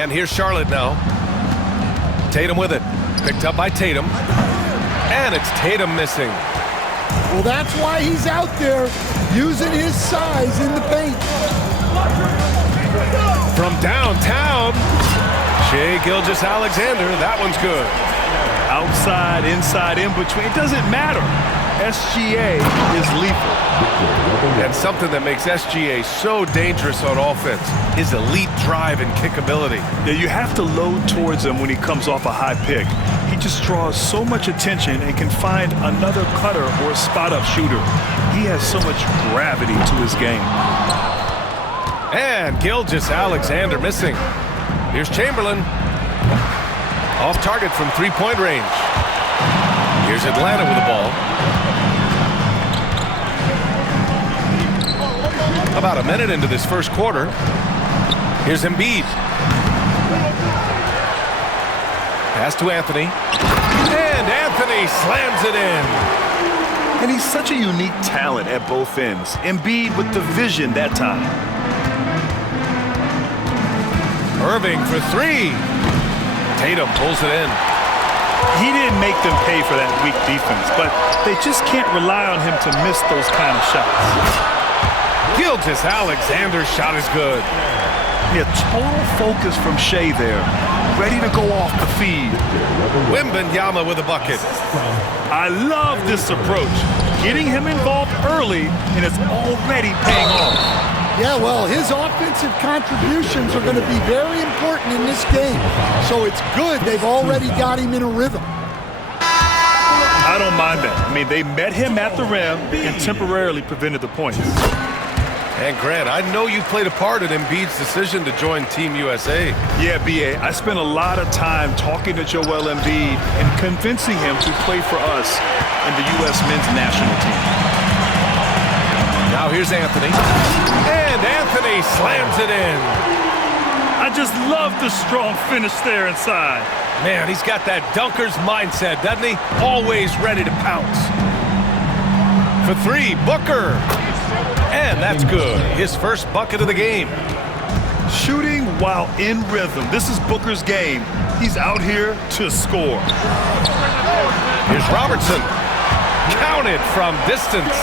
And here's Charlotte now. Tatum with it. Picked up by Tatum. And it's Tatum missing. Well, that's why he's out there using his size in the paint. From downtown, Shai Gilgeous-Alexander. That one's good. Outside, inside, in between. It doesn't matter. SGA is lethal. And something that makes SGA so dangerous on offense, his elite drive and kickability. Yeah, you have to load towards him when he comes off a high pick. He just draws so much attention and can find another cutter or a spot-up shooter. He has so much gravity to his game. And Gilgeous-Alexander missing. Here's Chamberlain. Off target from three-point range. Here's Atlanta with the ball. About a minute into this first quarter. Here's Embiid. Pass to Anthony. And Anthony slams it in. And he's such a unique talent at both ends. Embiid with the vision that time. Irving for three. Tatum pulls it in. He didn't make them pay for that weak defense, but they just can't rely on him to miss those kind of shots. Gilgeous-Alexander's shot is good. Yeah, total focus from Shai there. Ready to go off the feed. Wembanyama with a bucket. I love this approach. Getting him involved early, and it's already paying off. Yeah, well, his offensive contributions are going to be very important in this game. So it's good they've already got him in a rhythm. I don't mind that. I mean, they met him at the rim and temporarily prevented the points. And Grant, I know you played a part in Embiid's decision to join Team USA. Yeah, B.A., I spent a lot of time talking to Joel Embiid and convincing him to play for us in the U.S. men's national team. Now here's Anthony. And Anthony slams it in. I just love the strong finish there inside. Man, he's got that dunker's mindset, doesn't he? Always ready to pounce. For three, Booker. And that's good. His first bucket of the game. Shooting while in rhythm. This is Booker's game. He's out here to score. Here's Robertson. Counted from distance.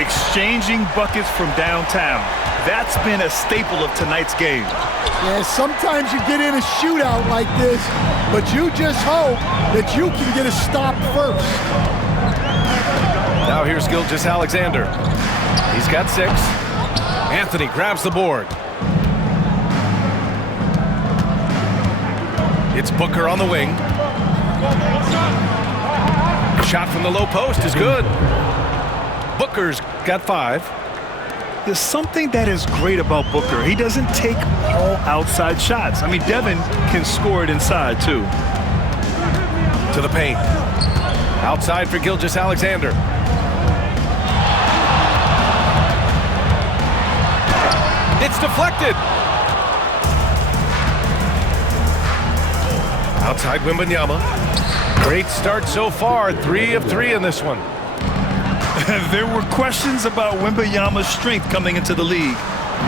Exchanging buckets from downtown. That's been a staple of tonight's game. Yeah, sometimes you get in a shootout like this, but you just hope that you can get a stop first. Now here's Gilgeous-Alexander. He's got 6. Anthony grabs the board. It's Booker on the wing. Shot from the low post is good. Booker's got 5. There's something that is great about Booker. He doesn't take all outside shots. I mean, Devin can score it inside, too. To the paint. Outside for Gilgeous-Alexander. It's deflected. Outside Wembanyama. Great start so far. 3 of 3 in this one. There were questions about Wembanyama's strength coming into the league.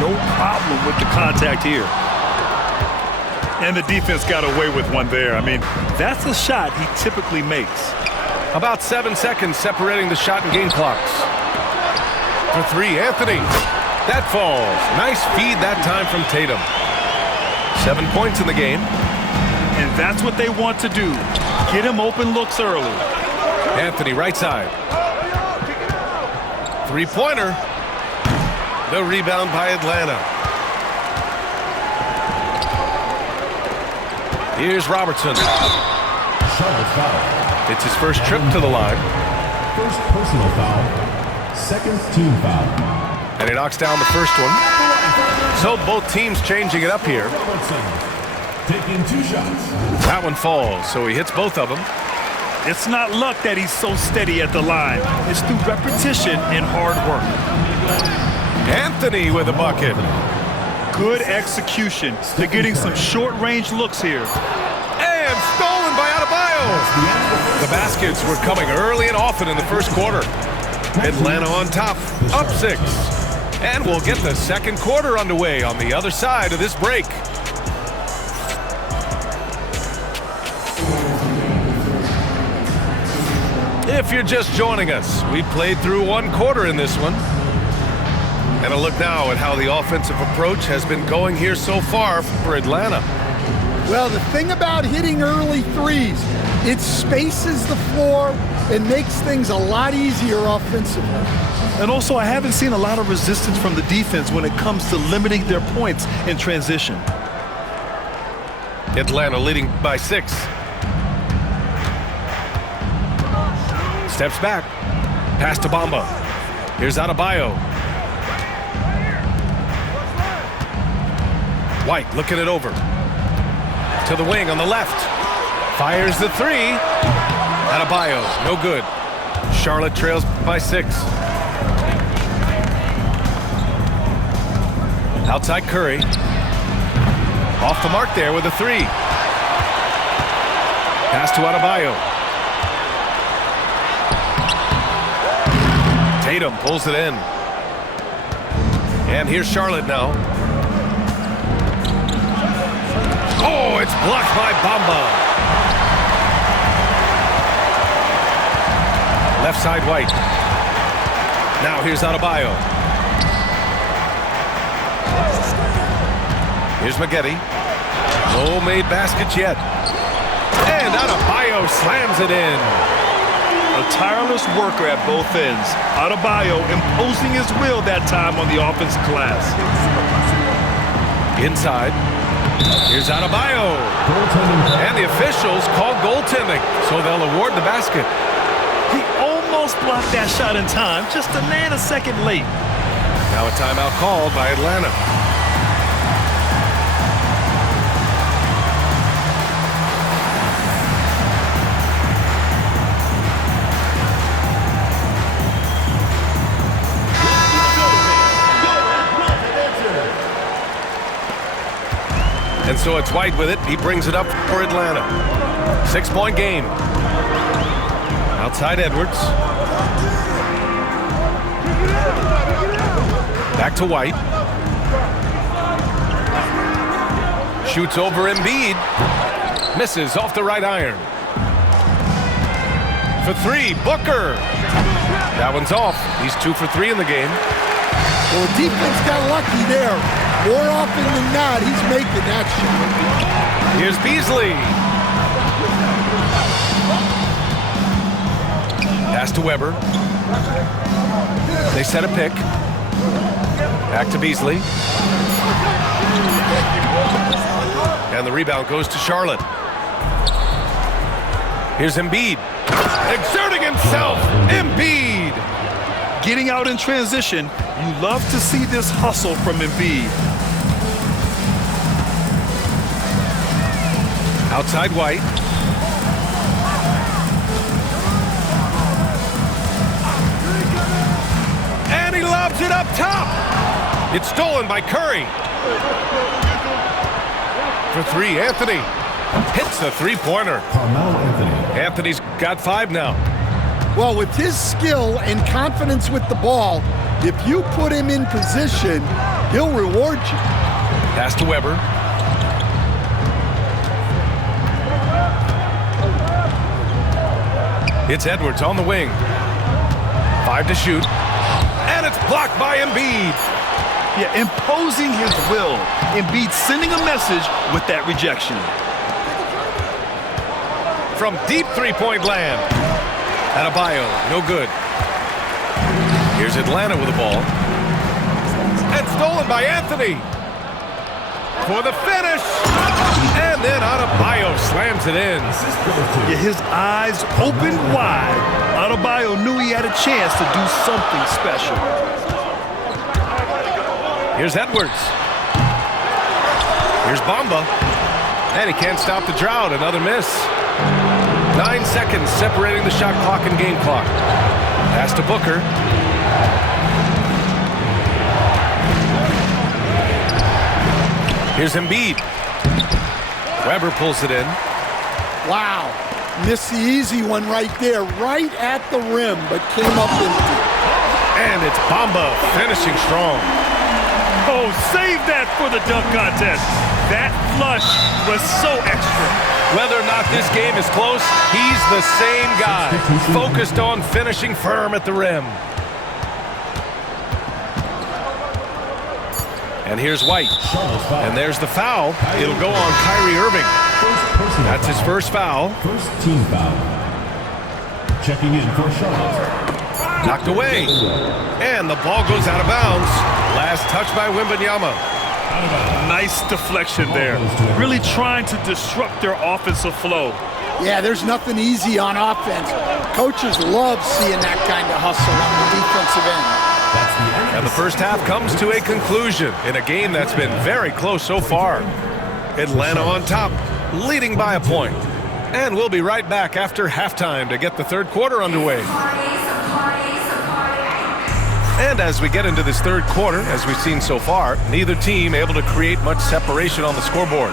No problem with the contact here. And the defense got away with one there. I mean, that's a shot he typically makes. About 7 seconds separating the shot and game clocks. For 3, Anthony. That falls. Nice feed that time from Tatum. 7 points in the game. And that's what they want to do. Get him open looks early. Anthony right side. Three-pointer. The rebound by Atlanta. Here's Robertson. It's his first trip to the line. First personal foul. Second team foul. And he knocks down the first one. So both teams changing it up here. Taking 2 shots. That one falls, so he hits both of them. It's not luck that he's so steady at the line. It's through repetition and hard work. Anthony with a bucket. Good execution. They're getting some short-range looks here. And stolen by Adebayo. The baskets were coming early and often in the first quarter. Atlanta on top, up 6. And we'll get the second quarter underway on the other side of this break. If you're just joining us, we played through one quarter in this one. And a look now at how the offensive approach has been going here so far for Atlanta. Well, the thing about hitting early threes, it spaces the floor and makes things a lot easier offensively. And also, I haven't seen a lot of resistance from the defense when it comes to limiting their points in transition. Atlanta leading by 6. Steps back. Pass to Bamba. Here's Adebayo. White looking it over. To the wing on the left. Fires the 3. Adebayo, no good. Charlotte trails by 6. Outside Curry. Off the mark there with a 3. Pass to Adebayo. Tatum pulls it in. And here's Charlotte now. Oh, it's blocked by Bamba. Left side White. Now here's Adebayo. Here's Maggette. No made baskets yet. And Adebayo slams it in. A tireless worker at both ends. Adebayo imposing his will that time on the offensive glass. Inside. Here's Adebayo. And the officials call goaltending, so they'll award the basket. He almost blocked that shot in time, just a nanosecond late. Now a timeout called by Atlanta. And so it's White with it. He brings it up for Atlanta. 6-point game. Outside Edwards. Back to White. Shoots over Embiid. Misses off the right iron. For 3, Booker. That one's off. He's 2 for 3 in the game. Well, the defense got lucky there. More often than not, he's making that shot. Here's Beasley. Pass to Weber. They set a pick. Back to Beasley. And the rebound goes to Charlotte. Here's Embiid. Exerting himself. Embiid. Getting out in transition, you love to see this hustle from Embiid. Outside White. And he lobs it up top. It's stolen by Curry. For 3, Anthony. Hits the 3-pointer. Carmelo Anthony. Anthony's got 5 now. Well, with his skill and confidence with the ball, if you put him in position, he'll reward you. Pass to Weber. It's Edwards on the wing. 5 to shoot. And it's blocked by Embiid. Yeah, imposing his will. Embiid sending a message with that rejection. From deep 3-point land. Adebayo, no good. Here's Atlanta with the ball. And stolen by Anthony. For the finish. And then Adebayo slams it in. Yeah, his eyes opened wide. Adebayo knew he had a chance to do something special. Here's Edwards. Here's Bamba. And he can't stop the drought. Another miss. 9 seconds separating the shot clock and game clock. Pass to Booker. Here's Embiid. Weber pulls it in. Wow. Missed the easy one right there, right at the rim, but came up empty. And it's Bamba finishing strong. Oh, save that for the dunk contest. That flush was so extra. Whether or not this game is close, he's the same guy, focused on finishing firm at the rim. And here's White. And there's the foul. It'll go on Kyrie Irving. That's his first foul. First team foul. Checking in for Charlotte. Knocked away. And the ball goes out of bounds. Last touch by Wembanyama. Nice deflection there. Really trying to disrupt their offensive flow. Yeah, there's nothing easy on offense. Coaches love seeing that kind of hustle on the defensive end. And the first half comes to a conclusion in a game that's been very close so far. Atlanta on top, leading by a point. And we'll be right back after halftime to get the third quarter underway. And as we get into this third quarter, as we've seen so far, neither team able to create much separation on the scoreboard.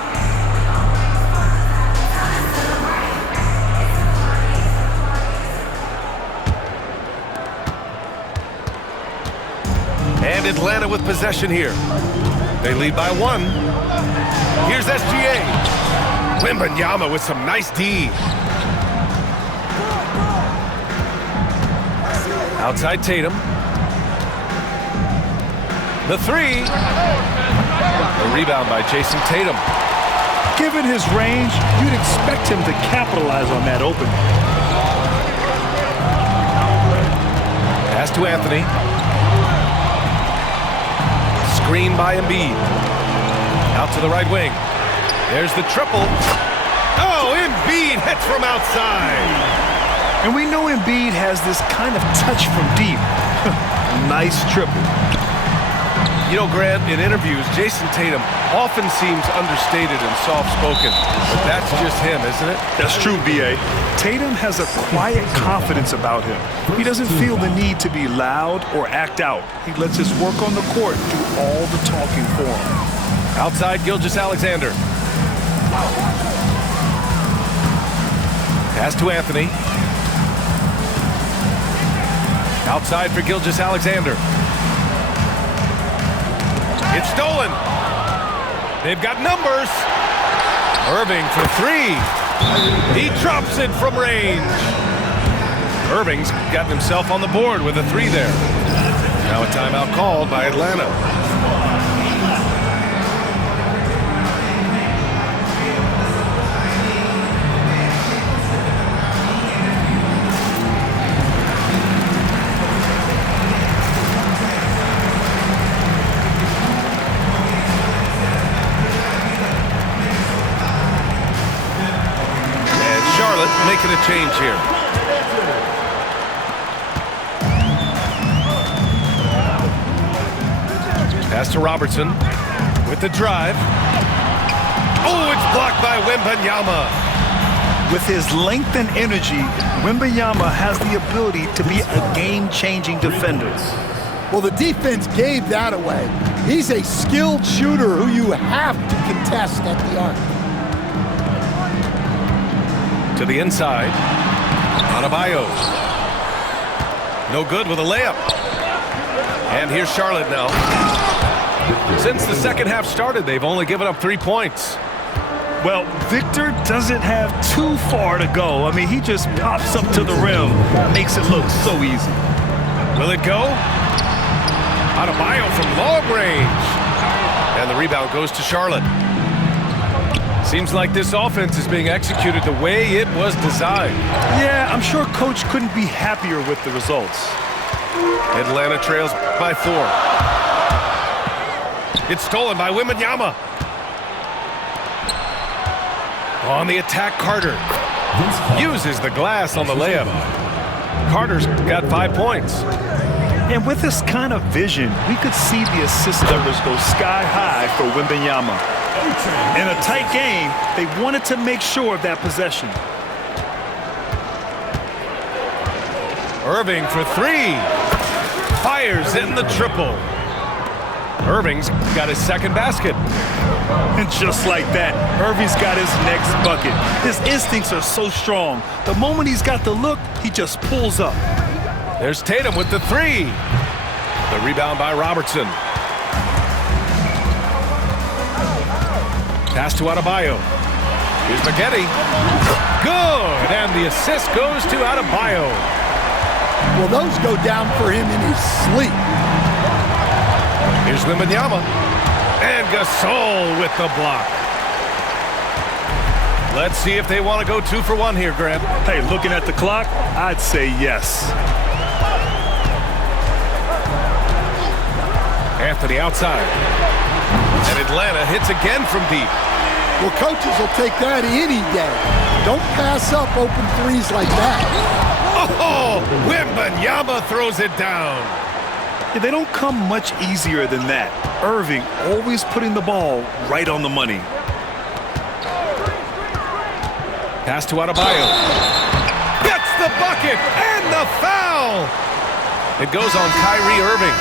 And Atlanta with possession here. They lead by 1. Here's SGA. Wembanyama with some nice D. Outside Tatum. The 3. The rebound by Jason Tatum. Given his range, you'd expect him to capitalize on that opening. Pass to Anthony. Screen by Embiid. Out to the right wing. There's the triple. Oh, Embiid hits from outside. And we know Embiid has this kind of touch from deep. Nice triple. You know, Grant, in interviews, Jason Tatum often seems understated and soft-spoken. But that's just him, isn't it? That's true, B.A. Tatum has a quiet confidence about him. He doesn't feel the need to be loud or act out. He lets his work on the court do all the talking for him. Outside Gilgeous-Alexander. Pass to Anthony. Outside for Gilgeous-Alexander. It's stolen. They've got numbers. Irving for 3. He drops it from range. Irving's gotten himself on the board with a 3 there. Now a timeout called by Atlanta. Making a change here. Pass to Robertson with the drive. Oh, it's blocked by Wembanyama. With his length and energy, Wembanyama has the ability to be a game-changing defender. Well, the defense gave that away. He's a skilled shooter who you have to contest at the arc. To the inside. Adebayo. No good with a layup. And here's Charlotte now. Since the second half started, they've only given up 3 points. Well, Victor doesn't have too far to go. I mean, he just pops up to the rim, makes it look so easy. Will it go? Adebayo from long range. And the rebound goes to Charlotte. Seems like this offense is being executed the way it was designed. Yeah, I'm sure Coach couldn't be happier with the results. Atlanta trails by 4. It's stolen by Wembanyama. On the attack, Carter. Uses the glass on the layup. Carter's got 5 points. And with this kind of vision, we could see the assist numbers go sky high for Wembanyama. In a tight game, they wanted to make sure of that possession. Irving for 3. Fires in the triple. Irving's got his second basket. And just like that, Irving's got his next bucket. His instincts are so strong. The moment he's got the look, he just pulls up. There's Tatum with the 3. The rebound by Robertson. Pass to Adebayo. Here's Spaghetti. Good, and the assist goes to Adebayo. Well, those go down for him in his sleep. Here's Wembanyama. And Gasol with the block. Let's see if they want to go 2 for 1 here, Grant. Hey, looking at the clock, I'd say yes. Anthony outside. And Atlanta hits again from deep. Well, coaches will take that any day. Don't pass up open threes like that. Oh, Wembanyama throws it down. Yeah, they don't come much easier than that. Irving always putting the ball right on the money. Pass to Adebayo. Gets the bucket and the foul. It goes on Kyrie Irving.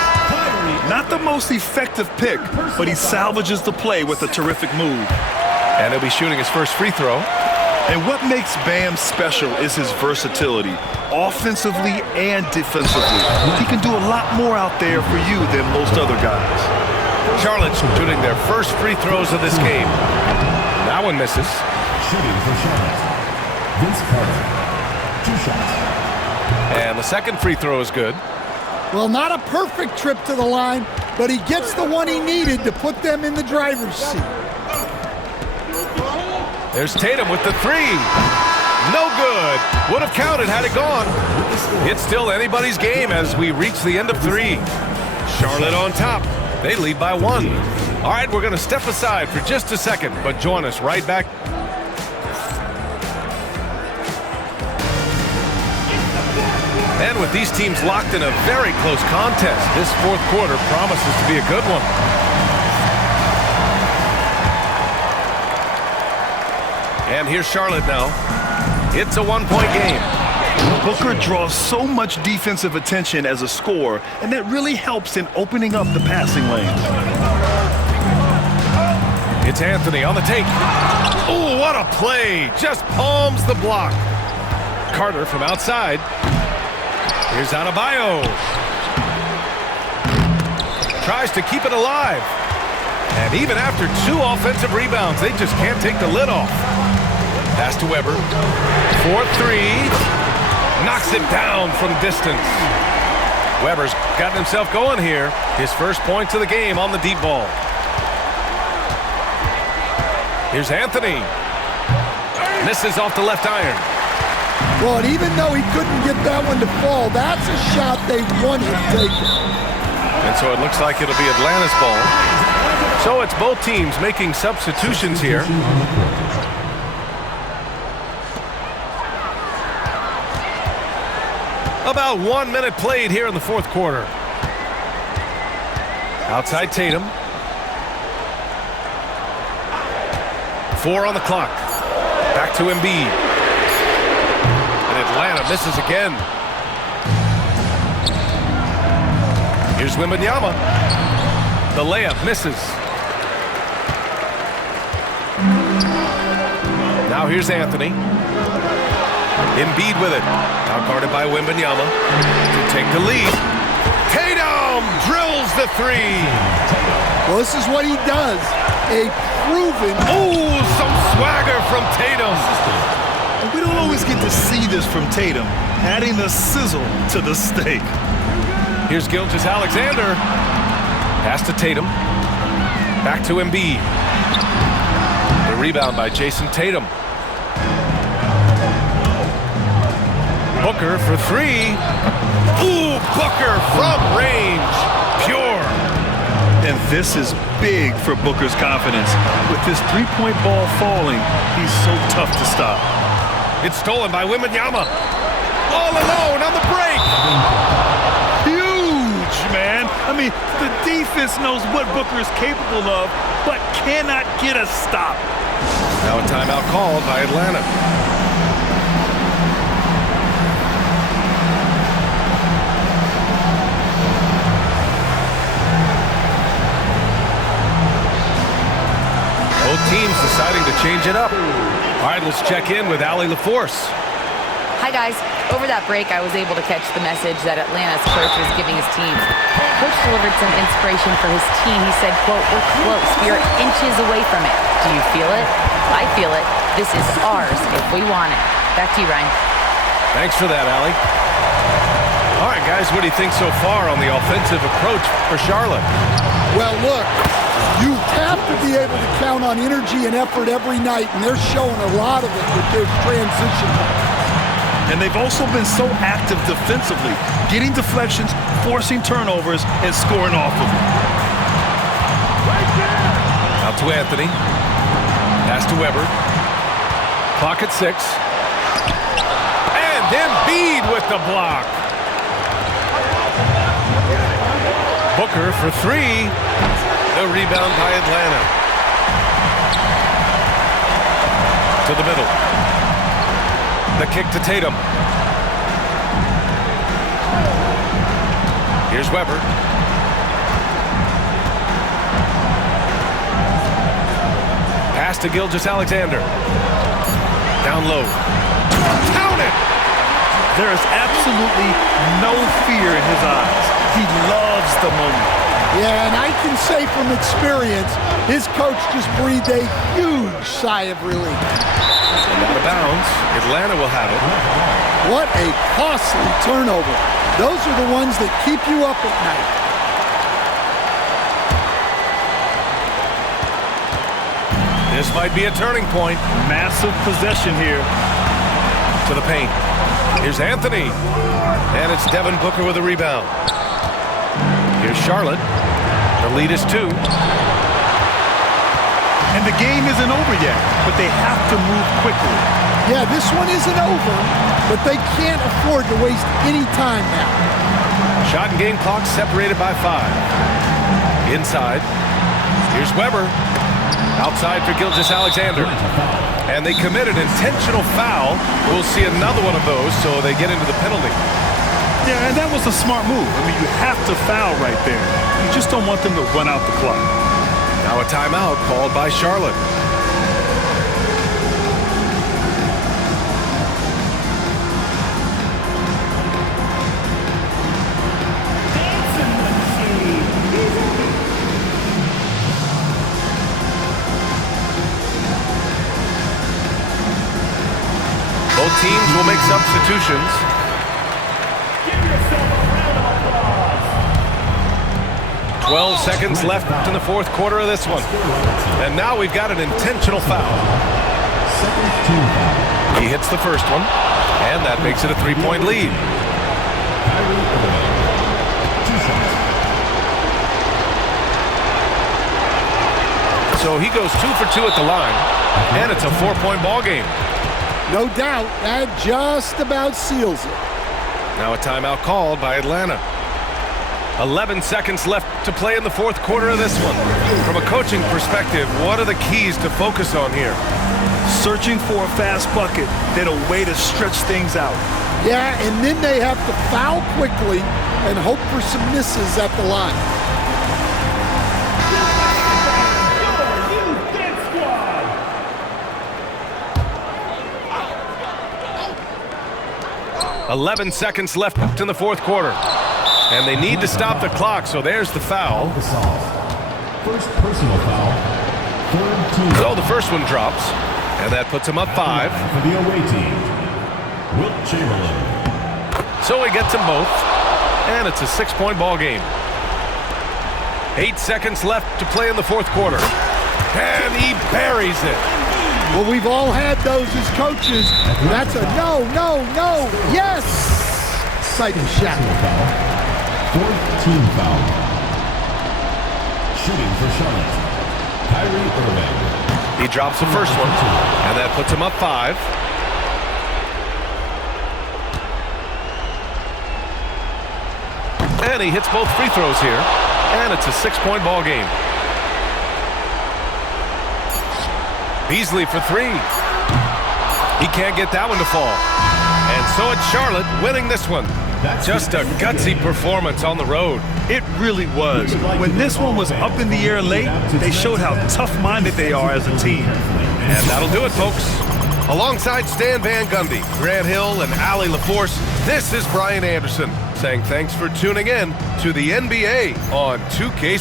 Not the most effective pick, but he salvages the play with a terrific move. And he'll be shooting his first free throw. And what makes Bam special is his versatility, offensively and defensively. He can do a lot more out there for you than most other guys. Charlotte shooting their first free throws of this game. That one misses. Shooting for Charlotte. Vince Carter. 2 shots. And the second free throw is good. Well, not a perfect trip to the line, but he gets the one he needed to put them in the driver's seat. There's Tatum with the 3. No good. Would have counted had it gone. It's still anybody's game as we reach the end of 3. Charlotte on top. They lead by 1. All right, we're going to step aside for just a second, but join us right back. And with these teams locked in a very close contest, this fourth quarter promises to be a good one. And here's Charlotte now. It's a 1-point game. Booker draws so much defensive attention as a scorer, and that really helps in opening up the passing lane. It's Anthony on the take. Oh, what a play. Just palms the block. Carter from outside. Here's Adebayo. Tries to keep it alive. And even after 2 offensive rebounds, they just can't take the lid off. Pass to Weber. 4-3. Knocks it down from distance. Weber's gotten himself going here. His first points of the game on the deep ball. Here's Anthony. Misses off the left iron. Well, and even though he couldn't get that one to fall, that's a shot they want him taking. And so it looks like it'll be Atlanta's ball. So it's both teams making substitutions here. About 1 minute played here in the fourth quarter. Outside Tatum. 4 on the clock. Back to Embiid. And Atlanta misses again. Here's Wembanyama. The layup misses. Now here's Anthony. Embiid with it. Now guarded by Wembanyama to take the lead. Tatum drills the 3. Well, this is what he does. A proven... Oh, some swagger from Tatum. And we don't always get to see this from Tatum, adding the sizzle to the steak. Here's Gilgeous-Alexander. Pass to Tatum. Back to Embiid. The rebound by Jason Tatum. Booker for 3. Ooh, Booker from range. Pure. And this is big for Booker's confidence. With this three-point ball falling, he's so tough to stop. It's stolen by Wembanyama. All alone on the break. Huge, man. I mean, the defense knows what Booker is capable of, but cannot get a stop. Now a timeout called by Atlanta. Both teams deciding to change it up. All right, let's check in with Allie LaForce. Hi, guys. Over that break, I was able to catch the message that Atlanta's coach was giving his team. Coach delivered some inspiration for his team. He said, quote, "We're close. We are inches away from it. Do you feel it? I feel it. This is ours if we want it." Back to you, Ryan. Thanks for that, Allie. All right, guys, what do you think so far on the offensive approach for Charlotte? Well, look, you have to be able to count on energy and effort every night, and they're showing a lot of it with their transition. And they've also been so active defensively, getting deflections, forcing turnovers, and scoring off of them. Out to Anthony. Pass to Weber. Clock at 6. And Embiid with the block. Booker for 3. The rebound by Atlanta. To the middle. The kick to Tatum. Here's Weber. Pass to Gilgeous-Alexander. Down low. Count it! There is absolutely no fear in his eyes. He loves the moment. Yeah, and I can say from experience, his coach just breathed a huge sigh of relief. Out of bounds. Atlanta will have it. What a costly turnover. Those are the ones that keep you up at night. This might be a turning point. Massive possession here. To the paint. Here's Anthony. And it's Devin Booker with a rebound. Here's Charlotte. The lead is 2. And the game isn't over yet, but they have to move quickly. Yeah, this one isn't over, but they can't afford to waste any time now. Shot and game clock separated by 5. Inside. Here's Weber. Outside for Gilgeous-Alexander. And they committed intentional foul. We'll see another one of those, so they get into the penalty. Yeah, and that was a smart move. I mean, you have to foul right there. You just don't want them to run out the clock. Now a timeout called by Charlotte. Both teams will make substitutions. Give yourself a round of applause. 12 seconds left in the fourth quarter of this one. And now we've got an intentional foul. He hits the first one, and that makes it a 3-point lead. So he goes 2 for 2 at the line, and it's a 4-point ball game. No doubt, that just about seals it. Now a timeout called by Atlanta. 11 seconds left to play in the fourth quarter of this one. From a coaching perspective, what are the keys to focus on here? Searching for a fast bucket, then a way to stretch things out. Yeah, and then they have to foul quickly and hope for some misses at the line. 11 seconds left in the fourth quarter. And they need to stop the clock, so there's the foul. First personal foul. Third team. So the first one drops, and that puts him up 5. For the away team, Wilt Chamberlain. So he gets them both, and it's a 6-point ball game. 8 seconds left to play in the fourth quarter. And he buries it. Well, we've all had those as coaches. That's a no, no, no, yes! Sight and shot. Fourth team foul. Shooting for Charlotte, Kyrie Irving. He drops the first one, and that puts him up 5. And he hits both free throws here, and it's a 6-point ball game. Beasley for 3. He can't get that one to fall. And so it's Charlotte winning this one. Just a gutsy performance on the road. It really was. When this one was up in the air late, they showed how tough-minded they are as a team. And that'll do it, folks. Alongside Stan Van Gundy, Grant Hill, and Allie LaForce, this is Brian Anderson saying thanks for tuning in to the NBA on 2K